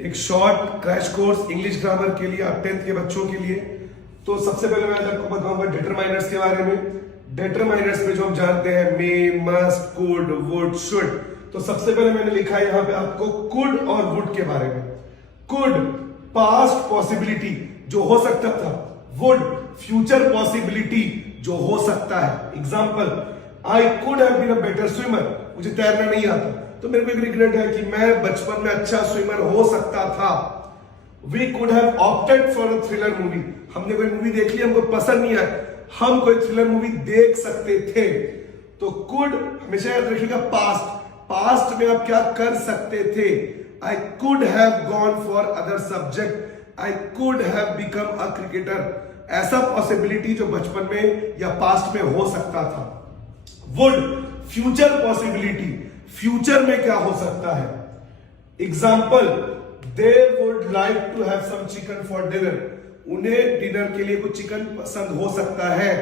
एक short crash course English grammar के लिए, आप 10th के बच्चों के लिए। तो सबसे पहले मैं आपको बताऊंगा डिटरमाइनर्स के बारे में। डिटरमाइनर्स में जो हम जानते हैं मे, मस्ट, कुड, वुड, शुड। तो सबसे पहले मैंने लिखा है यहाँ पे आपको कुड और वुड के बारे में। कुड पास्ट पॉसिबिलिटी जो हो सकता था, वुड फ्यूचर पॉसिबिलिटी जो हो सकता है। Example, I could have been a better swimmer, मुझे तैरना नहीं आता तो मेरे को एक रिग्रेट है कि मैं बचपन में अच्छा स्विमर हो सकता था। We could have opted for a thriller movie, हमने कोई मूवी देख ली, हमको पसंद नहीं आया, हम कोई थ्रिलर मूवी देख सकते थे। तो कुड हमेशा याद रखिएगा पास्ट, पास्ट में आप क्या कर सकते थे। आई could have gone for other subject, I could have become a cricketer, ऐसा पॉसिबिलिटी जो बचपन में या पास्ट में हो सकता था। वुड फ्यूचर पॉसिबिलिटी, फ्यूचर में क्या हो सकता है। Example, they would like to have some chicken for dinner, उन्हें डिनर के लिए कुछ चिकन पसंद हो सकता है।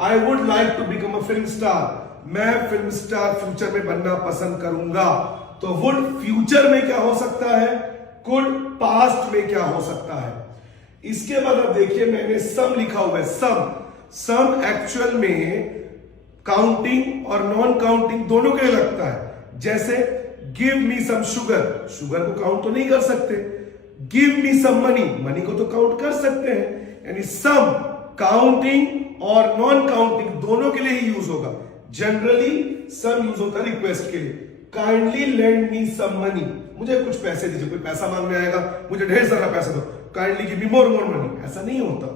I would like to become a film star, मैं फिल्म स्टार फ्यूचर में बनना पसंद करूंगा। तो वुड फ्यूचर में क्या हो सकता है, कुड पास्ट में क्या हो सकता है। इसके बाद अब देखिए मैंने सम लिखा हुआ है। सम एक्चुअल में काउंटिंग और नॉन काउंटिंग दोनों के लिए लगता है। जैसे give me some sugar, sugar को काउंट तो नहीं कर सकते। Give me some money, money को तो काउंट कर सकते हैं। यानी सम काउंटिंग और नॉन काउंटिंग दोनों के लिए ही यूज होगा। जनरली सम यूज होता है रिक्वेस्ट के लिए। Kindly lend me some money, मुझे कुछ पैसे दीजिए, कोई पैसा मांगने आएगा, मुझे ढेर सारा पैसा दो, kindly give me more money, ऐसा नहीं होता।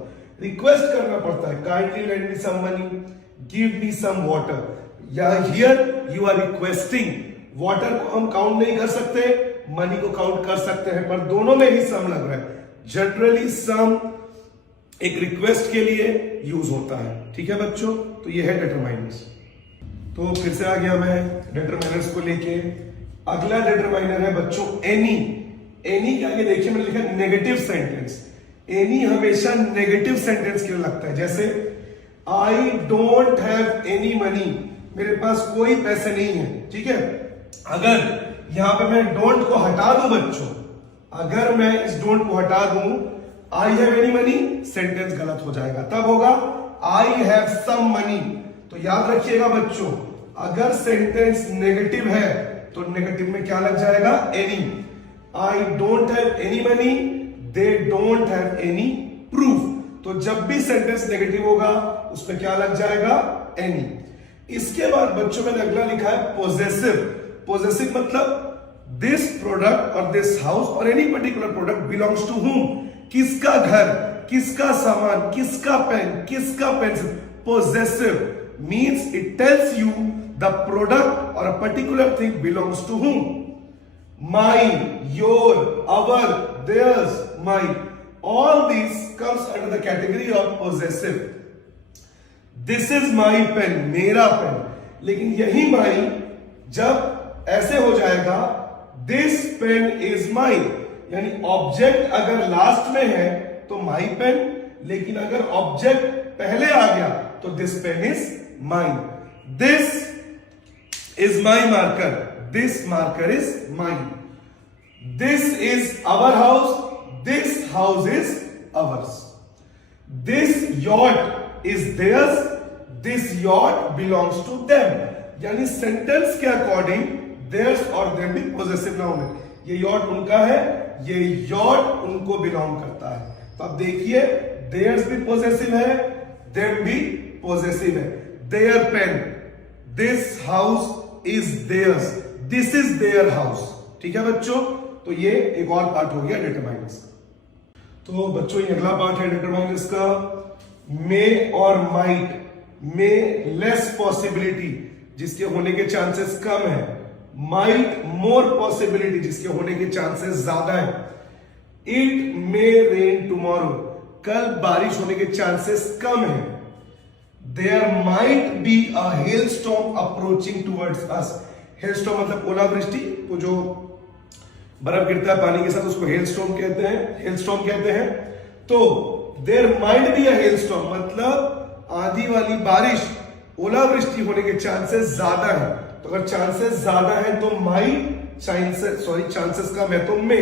रिक्वेस्ट करना पड़ता है, kindly lend me some money, give me some water. या here you are requesting, water को हम काउंट नहीं कर सकते, मनी को काउंट कर सकते हैं, पर दोनों में ही सम लग रहा है। जनरली सम एक रिक्वेस्ट के लिए यूज होता है। ठीक है बच्चों, तो ये है डिटरमाइनर्स। तो फिर से आ गया मैं डिटरमाइनर्स को लेके। अगला डिटरमाइनर है बच्चों एनी। एनी के आगे देखिए मैंने लिखा नेगेटिव सेंटेंस। एनी हमेशा नेगेटिव सेंटेंस के लिए लगता है। जैसे I don't have any money, मेरे पास कोई पैसे नहीं है। ठीक है, अगर यहां पे मैं डोंट को हटा दूं बच्चों, अगर मैं इस डोंट को हटा दूं, I have any money, sentence गलत हो जाएगा। तब होगा आई हैव सम मनी। तो याद रखिएगा बच्चों, अगर सेंटेंस नेगेटिव है तो नेगेटिव में क्या लग जाएगा, any. I don't have any money, they don't have any proof. तो जब भी सेंटेंस नेगेटिव होगा उसमें क्या लग जाएगा, एनी। इसके बाद बच्चों मैंने अगला लिखा है पॉजेसिव। पॉजेसिव मतलब दिस प्रोडक्ट और दिस हाउस और any particular product belongs to whom, किसका घर, किसका सामान, किसका पेन, किसका pencil. Possessive means it tells you the product और a particular thing belongs to whom. Mine, your, our, theirs, mine, all these comes under the category of possessive. This is my pen, मेरा pen. लेकिन यही my जब ऐसे हो जाएगा this pen is mine, यानी object अगर लास्ट में है तो my pen, लेकिन अगर ऑब्जेक्ट पहले आ गया तो this pen is mine. This is my marker, this marker is mine. This is our house, this house is ours. This yacht is theirs, this yacht belongs to them. यानी sentence के according theirs और them भी possessive noun है। ये yacht उनका है, ये yacht उनको बिलोंग करता है। तो अब देखिए theirs भी पॉजेसिव है, them भी पॉजेसिव है। Their pen, this house is theirs, this is their house। ठीक है बच्चों, तो ये एक और पार्ट हो गया डिटरमाइनर्स का। तो बच्चों ये अगला पार्ट है डिटरमाइनर्स का। मे और माइट, मे लेस पॉसिबिलिटी, जिसके होने के चांसेस कम है। माइट मोर पॉसिबिलिटी, जिसके होने के चांसेस ज्यादा है। इट मे रेन टुमारो, कल बारिश होने के चांसेस कम है। There might be a hailstorm approaching towards us. Hailstorm मतलब ओलावृष्टि, वो जो बर्फ गिरता है पानी के साथ, उसको हेलस्टॉर्म कहते हैं, हेलस्टॉर्म कहते हैं। तो there might be a hailstorm मतलब आंधी वाली बारिश, ओलावृष्टि होने के चांसेस ज्यादा है। तो अगर चांसेस ज्यादा है तो माइट, चांसेस कम है तो मे।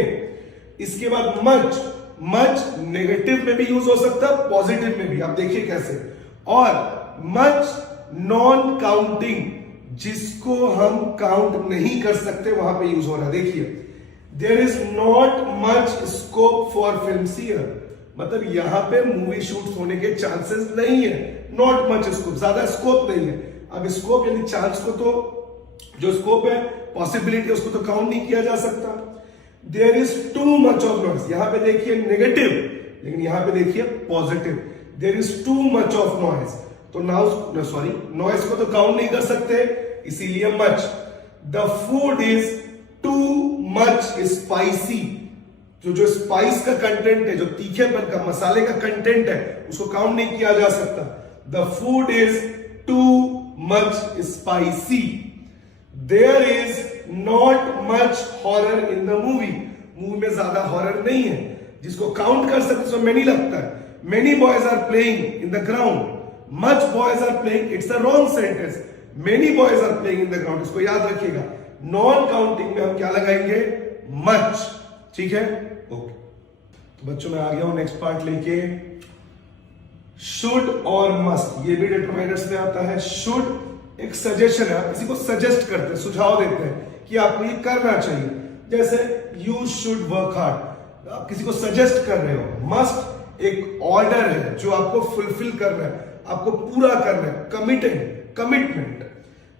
इसके बाद मच, मच नेगेटिव में भी यूज हो सकता है, पॉजिटिव में भी, आप देखिए कैसे। और मच नॉन काउंटिंग, जिसको हम काउंट नहीं कर सकते वहां पे यूज हो रहा है। देखिए, there is not much scope for film here, मतलब यहां पे मूवी शूट होने के चांसेस नहीं है। नॉट मच स्कोप, ज्यादा स्कोप नहीं है। अब स्कोप यानी चांस को तो, जो स्कोप है, पॉसिबिलिटी, उसको तो काउंट नहीं किया जा सकता। There is too much of noise, यहां पे देखिए नेगेटिव, लेकिन यहां पे देखिए positive. There is too much of noise, तो नाउ सॉरी, नॉइज को तो काउंट नहीं कर सकते, इसीलिए much. The food is too much spicy, जो स्पाइस का कंटेंट है, जो तीखेपन का, मसाले का कंटेंट है, उसको काउंट नहीं किया जा सकता। The food is too much spicy. There is not much horror in the movie, movie में ज्यादा हॉरर नहीं है, जिसको काउंट कर सकते उसमें मैनी लगता है। Many boys are playing in the ground, much boys are playing, it's a wrong sentence. Many boys are playing in the ground, इसको याद रखिएगा। नॉन काउंटिंग में हम क्या लगाएंगे? मच, ठीक है, ओके। तो बच्चों मैं आ गया हूं नेक्स्ट पार्ट लेके, शुड और मस्ट, ये भी डिटरमाइनर्स में आता है। शुड एक सजेशन है, आप किसी को सजेस्ट करते हैं, सुझाव देते हैं कि आपको ये करना चाहिए, जैसे यू शुड वर्क हार्ड, आप किसी को सजेस्ट कर रहे हो। मस्ट एक ऑर्डर है जो आपको फुलफिल करना है, आपको पूरा करना है, commitment.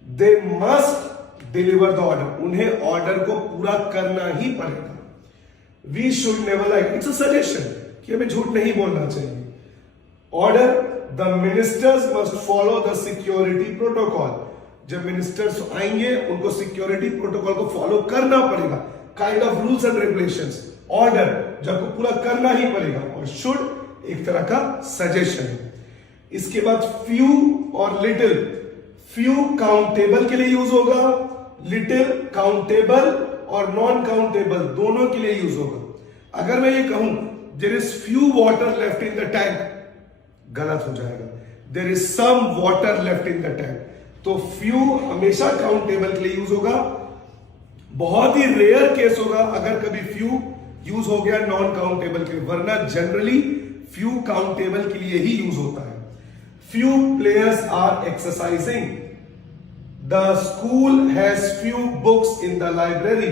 They must deliver the order, उन्हें ऑर्डर को पूरा करना ही पड़ेगा। We should never like, it's a suggestion कि हमें झूठ नहीं बोलना चाहिए। Order, the ministers must follow the security protocol, जब मिनिस्टर्स आएंगे उनको सिक्योरिटी प्रोटोकॉल को फॉलो करना पड़ेगा, kind of rules and regulations. Order जो आपको पूरा करना ही पड़ेगा, और शुड एक तरह का सजेशन है। इसके बाद फ्यू और लिटिल, फ्यू काउंटेबल के लिए यूज होगा, लिटिल काउंटेबल और नॉन काउंटेबल दोनों के लिए यूज होगा। अगर मैं ये कहूं there is few water left in the tank, गलत हो जाएगा। There is some water left in the tank, तो फ्यू हमेशा काउंटेबल के लिए यूज होगा। बहुत ही रेयर केस होगा अगर कभी फ्यू यूज हो गया नॉन काउंटेबल के लिए, वरना जनरली फ्यू काउंटेबल के लिए ही यूज होता है। Few players are exercising, the school has few books in the library,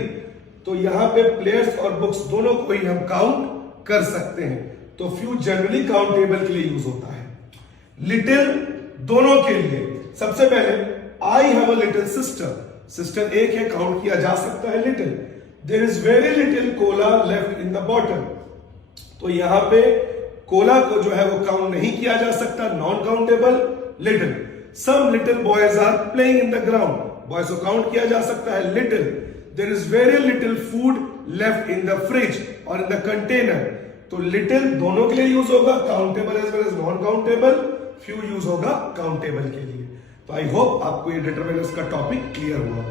तो यहां पे प्लेयर्स और बुक्स दोनों को ही हम काउंट कर सकते हैं, तो फ्यू जनरली काउंटेबल के लिए यूज होता है। लिटिल दोनों के लिए, सबसे पहले I have a little sister, sister एक है, काउंट किया जा सकता है little. There is very little cola left in the bottle, तो यहां पे कोला को जो है वो काउंट नहीं किया जा सकता, non countable, little. Some little boys are playing in the ground, boys को काउंट किया जा सकता है, little. There is very little food left in the fridge और इन द कंटेनर, तो लिटिल दोनों के लिए यूज होगा, countable as well as non countable. Few use होगा काउंटेबल के लिए। तो आई होप आपको ये डिटरमिनर्स का टॉपिक क्लियर हुआ।